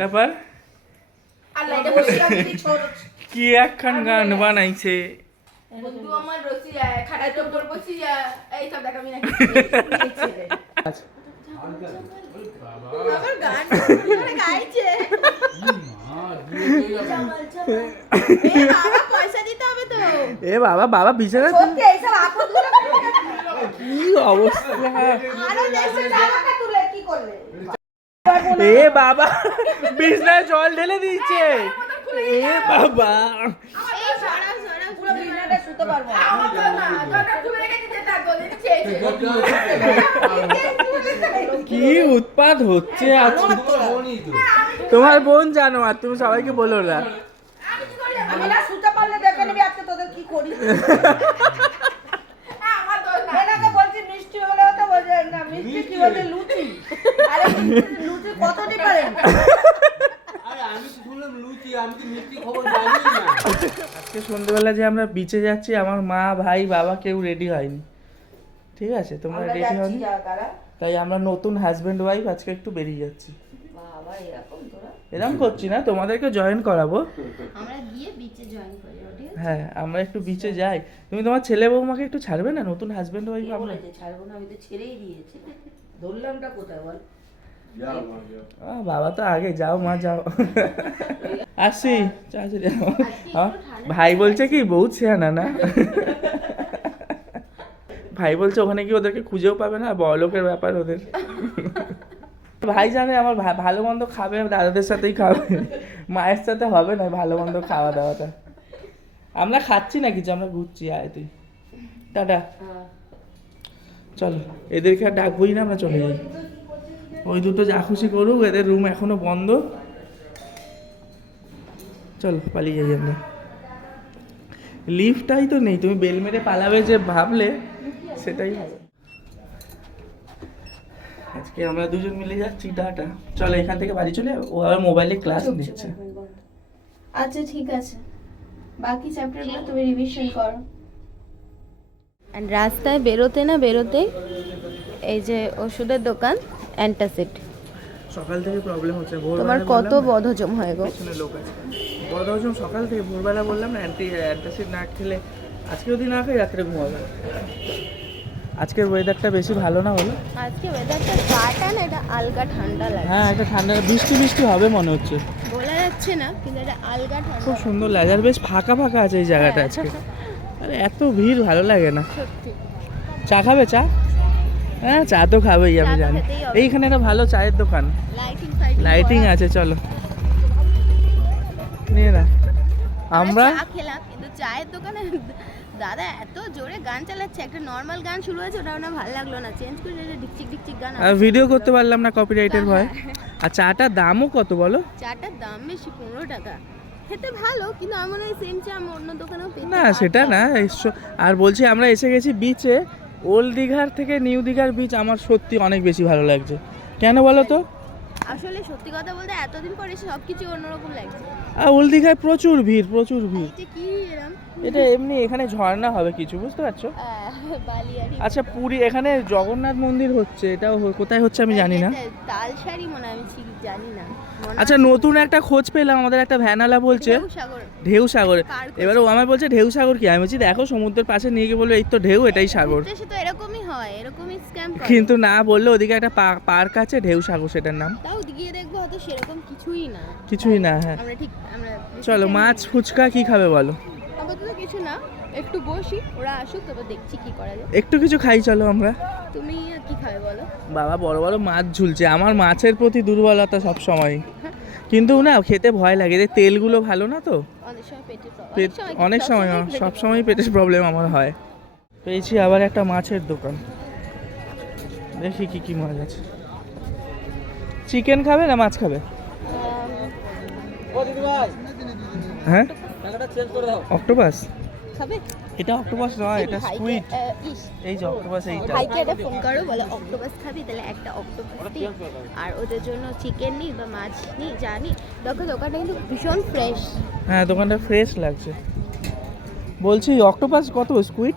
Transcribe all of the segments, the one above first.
তারপর কি একখান গান বানাইছে বন্ধু আমার রসিয়া খাটার উপর বসিয়া এই সব দেখাবি না আবার গান করে গাইছে এ বাবা পয়সা দিতে হবে তো এ বাবা বাবা বিছানা সত্যি এই সব আপদগুলো কি অবস্থা আরো দেশে টাকা তুলে কি করলে এ বাবা বিছানায় জল ঢেলে দিয়েছে এ বাবা এই সারা সারা পুরো বিনাটা শুতে পারবো না টাকা তুলে রেখে দিতে তার গলে চেয়েছে কি উৎপাত হচ্ছে আজকে তোমার বোন জানো আর তুমি সবাইকে বলো না আমি না শুতে পারলে দেখে নিবি আজকে তোদের কি করি আমার দোষ না এটাকে বলছি মিষ্টি হলেও তো বোঝে না মিষ্টি কি বলছে লুচি আরে লুচি কত ডিফারেন্ট আরে আমি তো শুনলাম লুচি, আমি তো মিষ্টি খবর জানি না। আজকে সন্ধ্যেবেলা যে আমরা বিচে যাচ্ছি আমার মা ভাই বাবা কেউ রেডি হয়নি, ঠিক আছে? তোমরা রেডি হওনি, তাই আমরা নতুন হাজবেন্ড ওয়াইফ আজকে একটু বেরিয়ে যাচ্ছি। বাবা এরকম তোরা এরকম করছি না, তোমাদেরকে জয়েন করাবো। আমরা গিয়ে বিচে জয়েন করি ওটি হ্যাঁ আমরা একটু বিচে যাই, তুমি তোমার ছেলে বৌমাকে একটু ছাড়বে না? নতুন হাজবেন্ড ওয়াইফ আমরা। ছাড়বো না, আমি তো ছেড়েই দিয়েছি। ধরলামটা কোথায় বল? বাবা তো আগে যাও, মা যাও। আসি ভাই বলছে কি বউ ছেয়ানা না, ভাই বলছে ওখানে কি ওদেরকে খুঁজেও পাবে না, বড়লোকের ব্যাপার ওদের। ভাই জানে আমার ভালো মন্দ খাবে দাদাদের সাথেই খাবে, মায়ের সাথে হবে না ভালো মন্দ খাওয়া দাওয়াটা। আমরা খাচ্ছি না কিছু, আমরা ঘুরছি। আয় তুই টাটা, চলো এদেরকে আর ডাকবই না, আমরা চলে যাই। ওই দুটো যা খুশি করুক, এদের রুম এখনো বন্ধ। চলো পালিয়ে যাই আমরা। লিফটটাই তো নেই, তুমি বেল মেরে পালাবে যে ভাবলে সেটাই হবে। আজকে আমরা দুজন মিলে যাচ্ছি টাটা। চলো এখান থেকে বাড়ি চলে যাবো, ও আবার মোবাইলে ক্লাস দিচ্ছে। আচ্ছা ঠিক আছে, বাকি চ্যাপ্টারগুলো তুমি রিভিশন করো। এন্ড রাস্তায় বেরোতে না বেরোতেই এই যে ওষুধের দোকান অ্যান্টাসিড। সকাল থেকে প্রবলেম হচ্ছে, তোমার কত বদহজম হয় গো? পেছনে লোক আছে, বদহজম সকাল থেকে। ভোরবেলা বললাম না অ্যান্টাসিড না খেলে, আজকে যদি না খাই রাত্রে ঘুমাবে। আজকের ওয়েদারটা বেশি ভালো না হলো, আজকে ওয়েদারটা গাটা না এটা আলগা ঠান্ডা লাগে। হ্যাঁ একটা ঠান্ডা বৃষ্টি বৃষ্টি হবে মনে হচ্ছে, বলা যাচ্ছে না কিন্তু এটা আলগা ঠান্ডা। খুব সুন্দর লাগে, আর বেশ ফাঁকা ফাঁকা আছে এই জায়গাটা আজকে। আরে এত ভিড় ভালো লাগে না। সত্যি। চা খাবে? চা? হ্যাঁ চা তো খাবেই, আমি চা তো জানি। খেতেই হবে। এইখানে একটা ভালো চায়ের দোকান, লাইটিং আছে, চলো নিয়ে না। আমরা চা খেলাম কিন্তু চায়ের দোকানে দাদা এত জোরে গান চালাচ্ছে, একটা নর্মাল গান শুরু হয়েছে ওটা না ভালো লাগলো না, চেঞ্জ করে এটা ডিকচিক ডিকচিক গান। ভিডিও করতে পারলাম না কপিরাইটের ভয়। আর চাটার দামও কত বলো? চাটার দাম বেশি, 15 টাকা। খেতে ভালো কিন্তু আমার মনে হয় সেম চা আমি অন্য দোকানেও পেতে না সেটা না। আর বলছি আমরা এসে গেছি বিচে, ওল্ড দীঘার থেকে নিউ দীঘার বিচ আমার সত্যি অনেক বেশি ভালো লাগছে। কেন বলো তো? আসলে সত্যি কথা বলতে এতদিন পরে সব কিছু অন্যরকম লাগছে। আর ওল্ড দীঘায় প্রচুর ভিড়, প্রচুর ভিড়। এটা কি এরকম? এটা এমনি এখানে ঝর্ণা হবে কিছু, বুঝতে পারছো? বালিয়াড়ি। আচ্ছা পুরী এখানে জগন্নাথ মন্দির হচ্ছে, এটাও কোথায় হচ্ছে আমি জানি না। তালসারি মনে হয়, আমি ঠিক জানি না। আচ্ছা নতুন একটা খোঁজ পেলাম, আমাদের একটা ভ্যানালা বলছে ঢেউ সাগর। এবার ও আমায় বলছে ঢেউ সাগর কি? আমি বলছি দেখো সমুদ্রের পাশে নিয়ে গিয়ে বললো এই তো ঢেউ, এটাই সাগর। দেশে তো এরকমই হয়, এরকমই স্ক্যাম করে। কিন্তু না বললো ওদিকে একটা পার্ক আছে ঢেউ সাগর, সেটার নাম। তাও গিয়ে দেখবো হয়তো সেরকম কিছুই না। কিছুই না, হ্যাঁ। আমরা চলো মাছ ফুচকা কি খাবে বলো? আপাতত কিছু না, একটু বসি, ওরা আসুক তারপর দেখছি কি করা যায়। একটু কিছু খাই চলো আমরা। তুমি কি খাবে বলো? বাবা বড় বড় মাছ ঝুলছে, আমার মাছের প্রতি দুর্বলতা সব সময়, কিন্তু না খেতে ভয় লাগে, এদের তেলগুলো ভালো না তো। অনেক সময় পেট অনেক সময় সব সময় পেটের প্রবলেম আমার হয়। পেয়েছি আবার একটা মাছের দোকান, দেখি কি কি মাছ আছে। চিকেন খাবে না মাছ খাবে? হ্যাঁ অক্টোপাস খাবে? এটা অক্টোপাস নয়, এটা স্কুইড। এই যে অক্টোপাস, এইটা। ভাইকে একটা ফোন করো, বলে অক্টোপাস খাবি, তাহলে একটা অক্টোপাস দিই আর ওদের জন্য চিকেন নিই বা মাছ নিই, জানি দেখো দোকানটা কিন্তু ভীষণ ফ্রেশ। হ্যাঁ দোকানটা ফ্রেশ লাগছে। বলছি অক্টোপাস কত? স্কুইড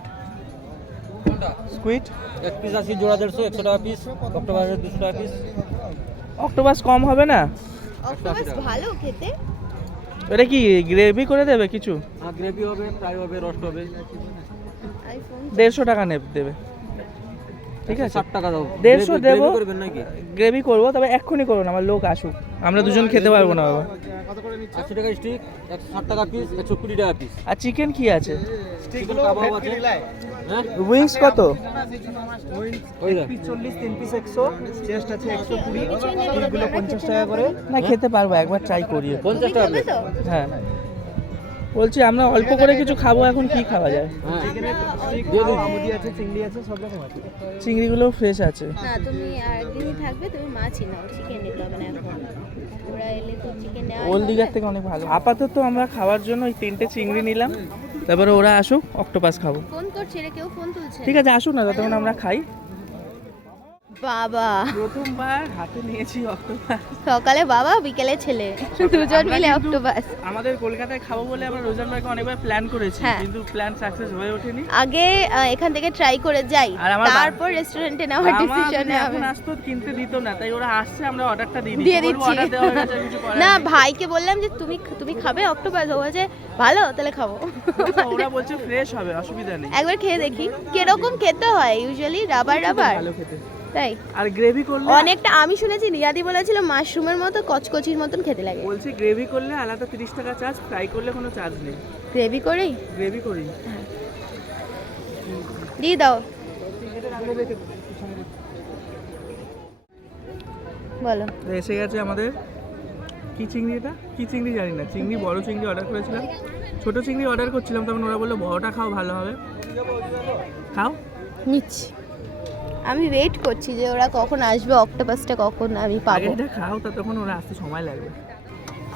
স্কুইড এক পিস 80, জোড়া 150, 100 টাকা পিস। অক্টোপাস 200 টাকা পিস। অক্টোপাস কম হবে না? অক্টোপাস ভালো খেতে। এটা কি গ্রেভি করে দেবে কিছু? হ্যাঁ গ্রেভি হবে, ফ্রাই হবে, রোস্ট হবে। আইফোন 150 টাকা দেবে, ঠিক আছে? 60 টাকা দাও। 150 দেবো, গ্রেভি করবেন নাকি? গ্রেভি করবো, তবে এক্ষুনি করুন, আমার লোক আসুক, আমরা দুজন খেতে পারবো না বাবা। 80 টাকা স্টিক, 160 টাকা পিস, 120 টাকা পিস। আর চিকেন কি আছে? চিকেন কাবাব আছে। হ্যাঁ উইংস কত? ওই দেখ। না খেতে পারবো, একবার ট্রাই করি। 50 টাকা হবে প্লেট। তো? হ্যাঁ বলছি আমরা অল্প করে কিছু খাবো, এখন কি খাওয়া যায়? হ্যাঁ দিয়ে দিচ্ছি। চিংড়িগুলো ফ্রেশ আছে। না তুমি আর একদিনই থাকবে, তুমি মাছই নাও, চিকেন নিতে হবে না এখন। ওরা এলে তো চিকেন নেওয়া ওল্ড দিঘার থেকে অনেক ভালো। আপাতত আমরা খাওয়ার জন্য ওই 3টে চিংড়ি নিলাম, তারপরে ওরা আসুক, অক্টোপাস খাবো। ফোন করছে রে, কেউ ফোন তুলছে। ঠিক আছে আসুক না, ততক্ষণ আমরা খাই। বাবা প্রথমবার হাতে নিয়েছি অক্টোপাস। সকালে বাবা, বিকেলে ছেলে, দুজন মিলে কিন্তু অক্টোপাস। আমাদের কলকাতায় খাবো বলে আমরা রোজানবাগে অনেকবার প্ল্যান করেছি, হ্যাঁ। কিন্তু প্ল্যান সাকসেস হয়ে ওঠেনি। আগে এখান থেকে ট্রাই করে যাই, আর আমার তারপর রেস্টুরেন্টে নেওয়ার আমার ডিসিশন যদি হবে। এখন আসতো কিনতে দিত না, তাই ওরা আসছে, আমরা অর্ডারটা দিয়ে দিয়ে দিচ্ছি। দিচ্ছি। অর্ডার দেওয়া হয়ে গেছে, কিছু করার না নেই। ভাইকে বললাম যে তুমি খাবে অক্টোপাস, ও বলছে ভালো, তাহলে খাবো। ওরা বলছে ফ্রেশ হবে, অসুবিধা নেই। একবার খেয়ে দেখি কিরকম খেতে হয়, ইউজুয়ালি রাবার রাবার, ভালো খেতে। তাই আর গ্রেভি করলে অনেকটা আমি শুনেছি, রিয়াদি বলেছিল মাশরুমের মতো কচকচির মতন খেতে লাগে। বলছি গ্রেভি করলে আলাদা 30 টাকা চার্জ, ফ্রাই করলে কোনো চার্জ নেই। গ্রেভি করেই গ্রেভি করি। দিয়ে দাও। বলো। তো এসে গেছে আমাদের কি চিংড়ি, এটা কি চিংড়ি জানি না, চিংড়ি বড় চিংড়ি অর্ডার করেছিলাম, ছোট চিংড়ি অর্ডার করছিলাম, তখন ওরা বললো বড়টা খাও ভালো হবে। খাও। নিচ্ছি, আমি ওয়েট করছি যে ওরা কখন আসবে, অক্টোপাসটা কখন আমি আগে পাবো। এটা খাও, ততক্ষণ ওরা আসতে সময় লাগবে।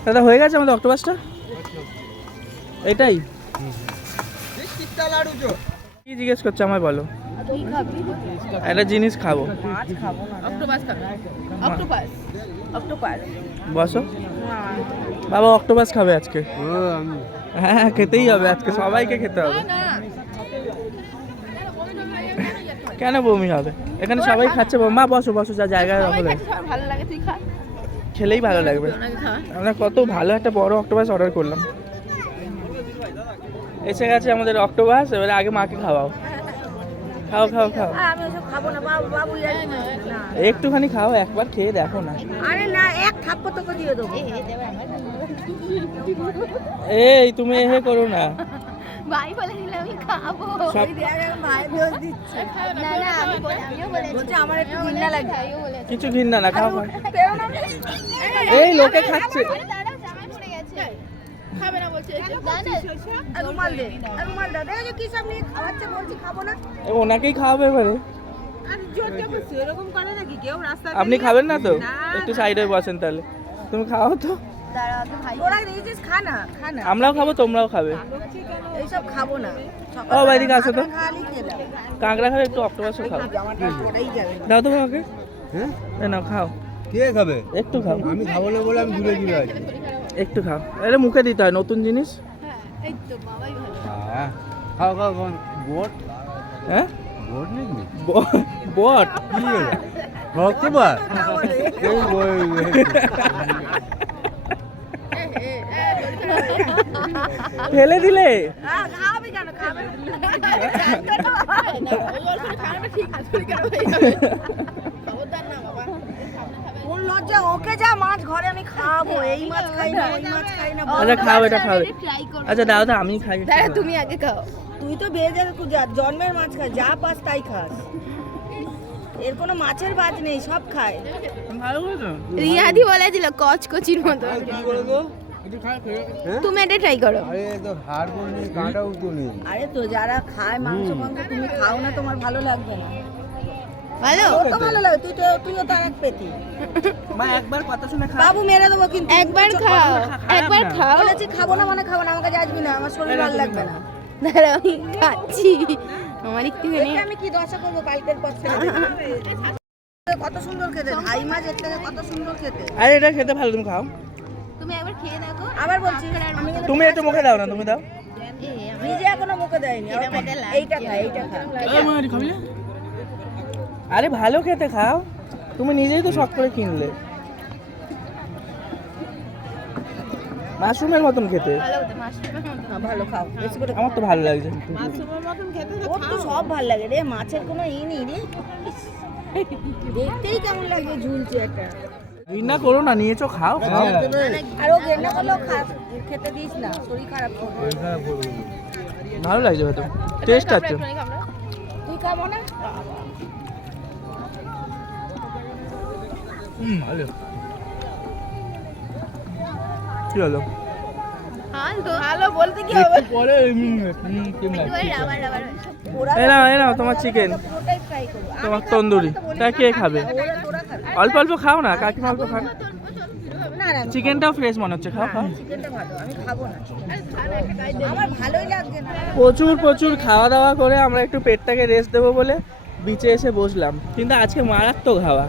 দাদা হয়ে গেছে আমাদের অক্টোপাসটা, এটাই কি জিজ্ঞেস করছে আমায় বলো? কি খাবি? একটা জিনিস খাবো। অক্টোপাস খাবি? অক্টোপাস অক্টোপাস বসো বাবা, অক্টোপাস খাবে আজকে। হ্যাঁ খেতেই হবে আজকে, সবাইকে খেতে হবে। কেন বমি হবে? এখানে সবাই খাচ্ছে। মা বসো বসো, যা জায়গায় রাখো। ভালো লাগে, তুই খা। খেলেই ভালো লাগবে। আমরা কত ভালো একটা বড় অক্টোপাস অর্ডার করলাম, এসে গেছে আমাদের অক্টোপাস। এবারে আগে মাকে খাওয়াও, খাও খাও খাও। আমি ওসব খাবো না বাবু, বাবু একটুখানি খাও, একবার খেয়ে দেখো না। আরে না, এক থাপ্পড় তোকে দিয়ে দেবো। এই তুমি এহে করো না। ভাই বলে দিলে আমি খাবো। সব ভাই দোষ দিচ্ছে। না না, আমিও বলেছি আমার একটু ঘৃণা লাগে। কিছু ঘৃণা না, খাও খাও। এই লোকে খাচ্ছে। খাবে না বলছে। রুমাল দে, রুমাল দাও। দেখো কি সব নিয়ে খাওয়াচ্ছে, বলছি খাবো না। এ, ওনাকেই খাওয়াবে এবারে। আর জোর জবরদস্তি এরকম করে নাকি কেউ রাস্তা? আপনি খাবেন না তো? একটু সাইডে বসেন তাহলে, তুমি খাও তো। দাঁড়াও তো ভাই। ওরা দিয়েছিস, খা না, খা না। আমরাও খাবো, তোমরাও খাবে। এইসব খাবো না। ও বাইদিকে আসো তো, খালি খেলাম। কাঁকড়া খাবে, একটু অক্টোপাসও খাও। দাও তো কাকে। হ্যাঁ এই নাও খাও, কে খাবে? একটু খাও, আমি খাবো না বলে আমি দূরে দূরে আছি। একটু খাও। এটা মুখে দিতে হয়, নতুন জিনিস। এই তো বাবাই ভালো। হ্যাঁ খাও খাও খাও। বোট হ্যাঁ বোট নেই বট কি অক্টোপাস এই ফেলে দিলে। খাবে কেন, খাবে কোন লজ্জা, ওকে যা মাছ ঘরে আমি খাবো, এই মাছ খাই না, ওই মাছ খাই না। আচ্ছা খাও, এটা খাবে। আচ্ছা দাও তো, আমি খাই। তুমি আগে খাও। তুই তো বেজে জন্মের মাছ খাস, যা পাস তাই খাস, এর কোনো মাছের বাদ নেই, সব খায়। ভালো করেছো। রিয়াদি বলেছিল কচকচির মতো। কি করে গো? তুমি এটা ট্রাই করো। আরে তো হাড় বোন নেই, কাঁটাও তো নেই। আরে তো যারা খায় মাংস তুমি খাও না, তোমার ভালো লাগবে না। ভালো তো ভালো লাগে, তুইও তার এক পেটি। মা একবার কথা শুনে খা। বাবু মেরে দেবো কিন্তু। একবার খাও, একবার খাও। বলেছি খাবো না মানে খাবো না, আমাকে যাজবি না, আমার শরীর ভালো লাগবে না। দাঁড়া আমি খাচ্ছি, আমার একটুখানি। আমি কি দশা করবো কালকের পর থেকে? কত সুন্দর খেতে, ভাই মাছ এর থেকে কত সুন্দর খেতে। আরে এটা খেতে ভালো, তুমি খাও। তুমি একবার খেয়ে দেখো। আবার বলছি আমি তুমি একটু মুখে দাও না, তুমি দাও। নিজে এখনো মুখে দেয়নি। এইটা খা, এইটা খা। আরে ভালো খেতে খাও, তুমি নিজেই তো শখ করে কিনলে। মাশরুমের মতন খেতে। ভালো খাও বেশি করে আমার তো ভালো লাগছে। ওর তো সব ভালো লাগে রে, মাছের কোনো ই নেই রে, দেখতেই কেমন লাগে, ঝুলছে একটা। ঘৃণা করো না, নিয়েছো খাও খাও। আর ও ঘেন্না করলেও খেতে দিস না, শরীর খারাপ করবে। ভালো লাগছে হয়তো, টেস্ট আছে। তুই খাবো না? ভালো। কি হলো? ভালো বলতে কি হবে? পরে এই নাও তোমার চিকেন, পুরোটাই ফ্রাই করবো। তোমার তন্দুরি। তা কে খাবে? তোরা খাবি? অল্প অল্প খাও না, কাকিমা অল্প খান। না না, চিকেনটাও ফ্রেশ মনে হচ্ছে, খাও খাও। চিকেনটা ভালো, আমি খাবো না। আমার ভালোই লাগছে না। প্রচুর প্রচুর খাওয়া দাওয়া করে আমরা একটু পেটটাকে রেস্ট দেবো বলে বিচে এসে বসলাম, কিন্তু আজকে মারাত্মক হাওয়া।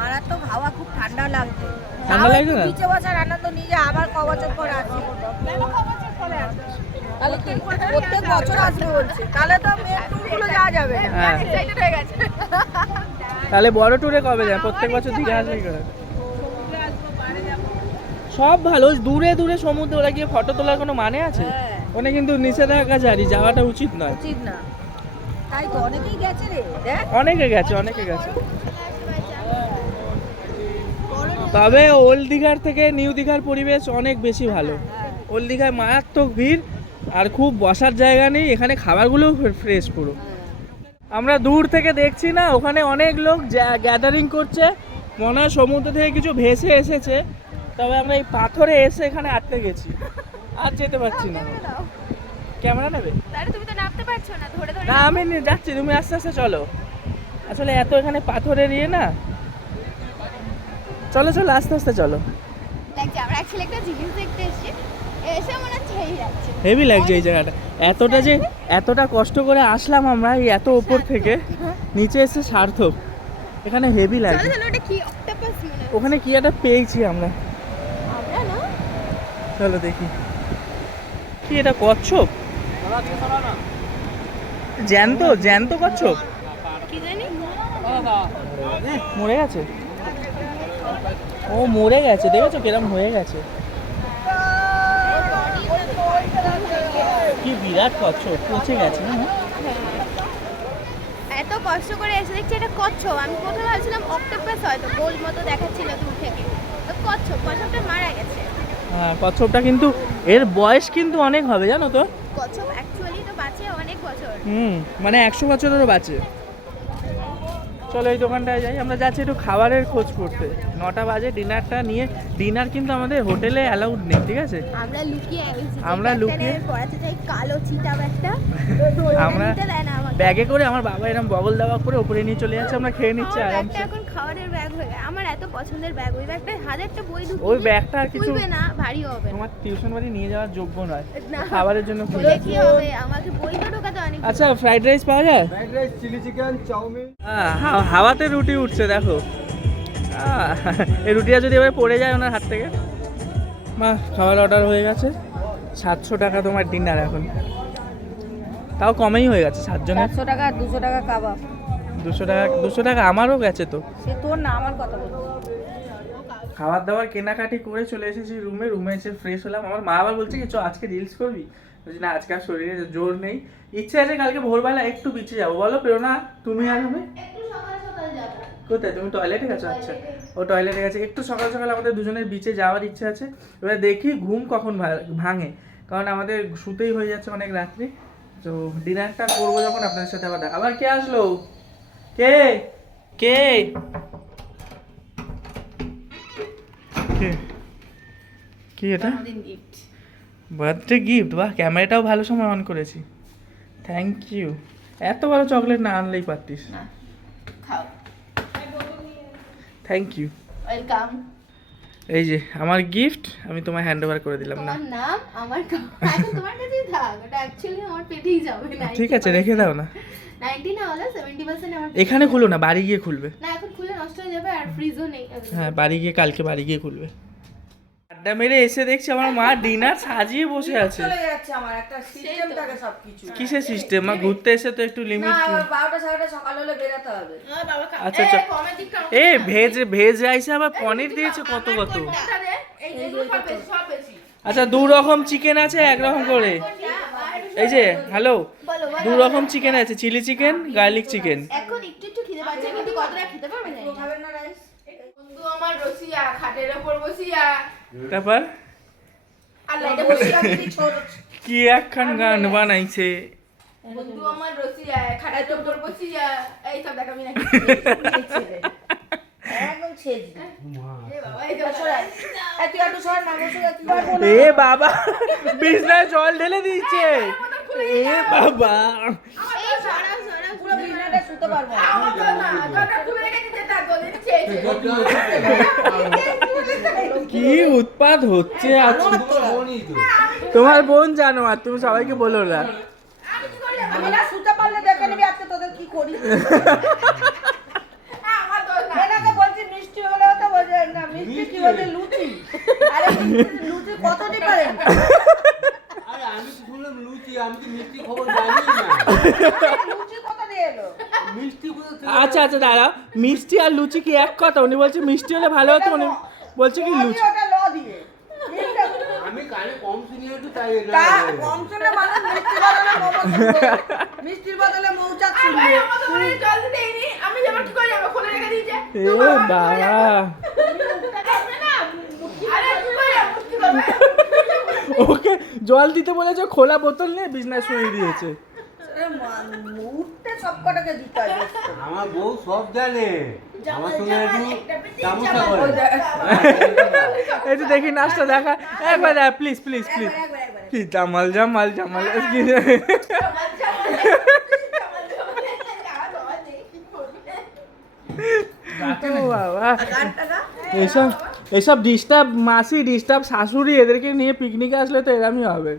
মারাত্মক হাওয়া, খুব ঠান্ডা লাগছে। ঠান্ডা লাগছে না? নিচে বসার আনন্দ নিজে আবার ক বছর পরে আসছে। তাহলে কি প্রত্যেক বছর আসবে বলছে, তাহলে তো মেয়ের টুরগুলো যাওয়া যাবে না। হ্যাঁ, এক্সাইটেড হয়ে গেছে। তাহলে বড় ট্যুরে কবে যায়? প্রত্যেক বছর দিঘা আসবে কি করে? সব ভালো, দূরে দূরে সমুদ্রে ওরা গিয়ে ফটো তোলার কোনো মানে আছে? ওখানে কিন্তু নিষেধাজ্ঞা জারি, যাওয়াটা উচিত নয়। উচিত না, তাই তো অনেকেই গেছে রে, দেখ। অনেকে গেছে, অনেকে গেছে। তবে ওল্ড দীঘার থেকে নিউ দীঘার পরিবেশ অনেক বেশি ভালো। ওল্ড দীঘায় মারাত্মক ভিড়, আর খুব বসার জায়গা নেই, এখানে খাবারগুলোও ফ্রেশ পুরো। আমরা দূর থেকে দেখছি না, ওখানে অনেক লোক গ্যাদারিং করছে, মনে হয় সমুদ্র থেকে কিছু ভেসে এসেছে। তবে আমরা এই পাথরে এসে এখানে আটকে গেছি, আর যেতে পারছি না। ক্যামেরা নেবে? তুমি তো নামতে পারছো না, ধরে ধরে না আমি যাচ্ছি, তুমি আস্তে আস্তে চলো। আসলে এত এখানে পাথরের ইয়ে না, চলো চলো আস্তে আস্তে চলো। লাগছে। আমরা অ্যাকচুয়ালি একটা জিনিস দেখতে এসেছি, এসে মনে হচ্ছে এই যাচ্ছে। হেভি লাগছে এই জায়গাটা, এতটা কষ্ট করে আসলাম আমরা এই এত উপর থেকে, নিচে এসে সার্থক। এখানে হেভি চলো লাগছে। চলো, ওটা কি অক্টোপাস মনে হয়। ওখানে কি একটা পেয়েছি আমরা, আমরা না, চলো দেখি। কি এটা, কচ্ছপ? জ্যান্ত জ্যান্ত কচ্ছপ? কি জানি। মরে গেছে? ও মরে গেছে, দেখেছো কিরম হয়ে গেছে। কি বিরাট কচ্ছপ, পচে গেছে না? এত কষ্ট করে এসে দেখছি এটা কচ্ছপ। আমি প্রথমে ভাবছিলাম অক্টোপাস, হয়তো গোল মতো দেখাচ্ছিল দূর থেকে, তো কচ্ছপটা মারা গেছে। হ্যাঁ, কচ্ছপটা কিন্তু এর বয়স কিন্তু অনেক হবে জানো তো। কচ্ছপ অ্যাকচুয়ালি তো বাঁচে অনেক বছর। মানে 100 বছরেরও বাঁচে। চলো এই দোকানটায় যাই, আমরা যাচ্ছি একটু খাবারের খোঁজ করতে। 9টা বাজে, ডিনারটা নিয়ে। ডিনার কিন্তু আমাদের হোটেলে অ্যালাউড নেই, ঠিক আছে? আমরা লুকিয়ে আইছি, আমরা লুকিয়ে পড়াতে চাই, কালো চিটা ব্যাগটা আমরা দেয় না আমাকে। ব্যাগে করে আমার বাবা এরকম বগল দাওয়া করে উপরে নিয়ে চলে যাচ্ছে, আমরা খেয়ে নিচ্ছি আমার আরামসে। ব্যাগটা এখন খাবারের ব্যাগ হয়ে গেছে। আমার এত পছন্দের ব্যাগ, ওই ব্যাগটা 1000টা বই ঢুকিয়ে ওই ব্যাগটা আর কিছু খুলবে না, ভারী হবে। তোমার টিউশন বাড়ি নিয়ে যাওয়ার যোগ্য নয়, না, খাবারের জন্য খুলে। খুলে কি হবে, আমাকে বই তো ঢোকাতে অনেক। আচ্ছা, ফ্রাইড রাইস পাওয়া যায়? Fried rice, chilli chicken, chowmein. হাওয়াতে রুটি উঠছে দেখো। এই রুটিটা যদি এবার পড়ে যায় ওনার হাত থেকে। মা, খাবার অর্ডার হয়ে গেছে। 700 টাকা তোমার ডিনার এখন, তাও কমেই হয়ে গেছে 7 জনের। 400 টাকা, 200 টাকা কাবাব। 200 টাকা আমারও গেছে তো। সে তোর না, আমার কথা বলছি। খাবার দাবার কেনাকাটি করে চলে এসেছি রুমে এসে ফ্রেশ হলাম। আমার মা আবার বলছে কি চ আজকে রিলস করবি, বলছি না আজকে আর শরীরে জোর নেই। ইচ্ছে আছে কালকে ভোরবেলা একটু বিচে যাবো, বলো প্রেরণা? তুমি আর আমি কোথায়? তুমি টয়লেটে গেছো? আচ্ছা, ও টয়লেটে গেছে। একটু সকাল সকাল আমাদের দুজনের বিচে যাওয়ার ইচ্ছে আছে। এবার দেখি ঘুম কখন ভাঙে, কারণ আমাদের শুতেই হয়ে যাচ্ছে অনেক রাত্রি। তো ডিনারটা করবো যখন আপনাদের সাথে আবার কে আসলো? কে কে কি এটা? Birthday gift? বাহ, ক্যামেরাটাও ভালো সময় অন করেছি, থ্যাংক ইউ। এত বড় চকলেট না আনলেই পারতিস। খাও, থ্যাংক ইউ, ওয়েলকাম। এই যে আমার গিফট, আমি তোমায় হ্যান্ড ওভার করে দিলাম। না তোমার নাম আমার এখন তোমার কাছেই থাক, ওটা অ্যাকচুয়ালি আমার পেটেই যাবে না। ঠিক আছে, রেখে দাও না। 90 না হলো 70% আমার এখানে খুলো না, বাড়ি গিয়ে খুলবে। না, এখন খুলে নষ্ট হয়ে যাবে, আর ফ্রিজও নেই। হ্যাঁ, কালকে বাড়ি গিয়ে খুলবে। আড্ডা মেরে এসে দেখছি আমার মা ডিনার সাজিয়ে বসে আছে। চলে যাচ্ছে আমার একটা সিস্টেম থাকে সবকিছু। কিসের সিস্টেম? মা ঘুরতে এসে তো একটু লিমিট। না, 12টা 12টা সকাল হলে বেরোতে হবে। আচ্ছা আচ্ছা, ভেজ রাইসে আবার পনির দিয়েছে কত কত। আচ্ছা 2 রকম চিকেন আছে 1 রকম করে। এই যে হ্যালো, 2 রকম চিকেন আছে, চিলি চিকেন, গার্লিক চিকেন। এখন একটু একটু খিদে পাচ্ছে কিন্তু কতটা খেতে পারবে না। খাবেন না রাইস? বন্ধু আমার রসিয়া খাটের ওপর বসিয়া তারপর আল্লাহ এটা বসে রাখি ছোট। কি একখান গান বানাইছে। বন্ধু আমার রসিয়া খাটের ওপর বসিয়া এই সব দেখাবি নাকি একদম ছেজি। এ বাবা এই তো সরাই। তুই একটু সর না বসে তুই পারবো না। এ বাবা বিছনায় জল ঢেলে দিচ্ছে। এ বাবা এই সরাও সরাও পুরো বিছানাটা শুতে পারবো না। আমার তো না জলটা খুলে রেখে দিতে তার দলে দিচ্ছে কি উৎপাত হচ্ছে আজকে। বোনই তো। তোমার বোন জানো আর তুমি সবাইকে বলো না। আমি না শুতে পারলে দেখে নিবি আজকে তোদের কি করি। আমার দোষ না এনাকে বলছি মিষ্টি হলেও তো বলছে না মিষ্টি কি বলছে লুচি। আরে মিষ্টি লুচি কত ডিফারেন্ট। আরে আমি তো শুনলাম লুচি, আমি তো মিষ্টি খবর জানি না। লুচি কত দিয়ে এলো? মিষ্টি কোথা থেকে? আচ্ছা আচ্ছা দাঁড়া, মিষ্টি আর লুচি কি এক কথা? উনি বলছে মিষ্টি হলে ভালো হতো, উনি বলছে কি লুচি। ওটা ল দিয়ে। আমি কানে কম শুনি একটু তাই না। তা কম শুনে মানুষ মিষ্টির বদলে মোমো শুনবে। মিষ্টির বদলে মৌচাক ভাই শুনবে। আমার তো মনে হয় জল দিতে দেয়নি আমি যেমন কি করি আমার খুলে রেখে দিয়েছে এ বাবা আরে কি করি মুক্তি করবে ওকে জল দিতে বলেছে, খোলা বোতল নিয়ে বিজনেস শুয়ে দিয়েছে। উঠতে সব কটাকে দিতে হয়। আমার বউ সব জানে। আমার সঙ্গে একটু তামাশা করে। এই যে দেখি নাচটা দেখা একবার, please please please please. Jamal Jamal Jamal ও বাবা, এইসব এইসব ডিস্টার্ব মাসি, ডিস্টার্ব শাশুড়ি, এদেরকে নিয়ে পিকনিকে আসলে তো এরমই হবে।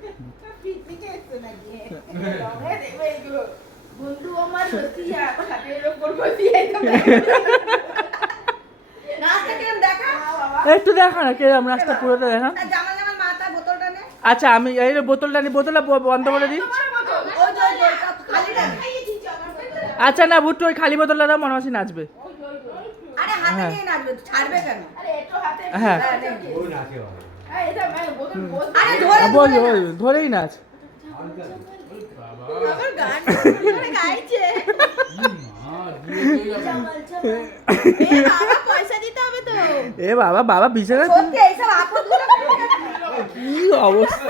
বন্ধু আমার রসিয়া খাটের ওপর বসিয়া নাচটা কিরম দেখা? একটু দেখা না কিরম রাস্তা, পুরোটা দেখা। জামা জামার মাথা বোতলটা নে। আচ্ছা আমি এই বোতলটা নিই, বোতলটা বন্ধ করে দিই। ওই যে ওই যে ওটা খালিটা নে। আচ্ছা না ভুট্টো, ওই খালি বোতলটা দাও, মনে হচ্ছে নাচবে। আরে হাতে নিয়ে নাচবে, ছাড়বে কেন? আরে একটু হাতে হ্যাঁ ও নাচে বাবা। এটা মানে বোতল বস আরে ধরে বল বল, ধরেই নাচ। আমার গান ধরে গাইছে। এ বাবা পয়সা দিতে হবে তো। এ বাবা, বাবা বিছানা সত্যি এইসব আপদগুলো কি অবস্থা।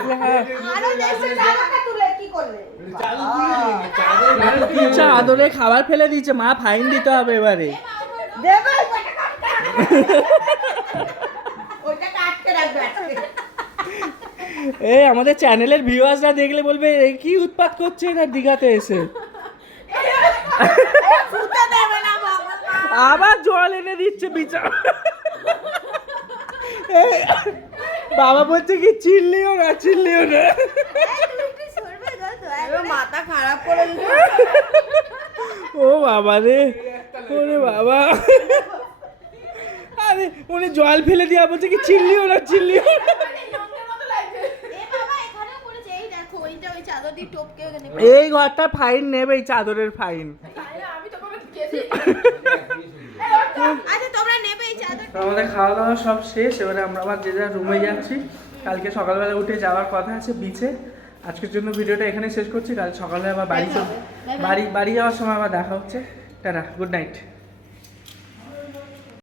আরো দেশে টাকা তুলে কি করলে? চাদর খুলে দিয়েছে, চাদর গায়ে দিয়ে ইচ্ছা আদরে খাবার ফেলে দিয়েছে, মা ফাইন দিতে হবে এবারে। দেবে ওইটা কাটতে রাখবে আজকে। এই আমাদের চ্যানেলের ভিউয়ার্সরা দেখলে বলবে এই কি উৎপাত করছে এরা দীঘাতে এসে। ফুটা দেবে না বাবা। আবার জল এনে দিচ্ছে বিচার। বাবা বলছে কি চিল্লিও না, চিল্লিও না। মাথা খারাপ করে দিল। ও বাবা রে, ওরে বাবা। আরে উনি জল ফেলে দিয়া বলছে কি চিল্লিও না, চিল্লিও না। এ বাবা এখানেও পড়েছে এই দেখো ওইটা ওই চাদর দিয়ে টপকে ওখানে এই ঘরটা ফাইন নেবে, এই চাদরের ফাইন। আমি তো কোনো গেছি আচ্ছা তোমরা নেবে এই চাদর আমাদের খাওয়া দাওয়া সব শেষ, এবারে আমরা আবার যে যার রুমে যাচ্ছি। কালকে সকালবেলা উঠে যাওয়ার কথা আছে বিচে। আজকের জন্য ভিডিওটা এখানে শেষ করছি, কাল সকালে আবার বাড়ি বাড়ি যাওয়ার সময় আবার দেখা হচ্ছে। Tata, good night.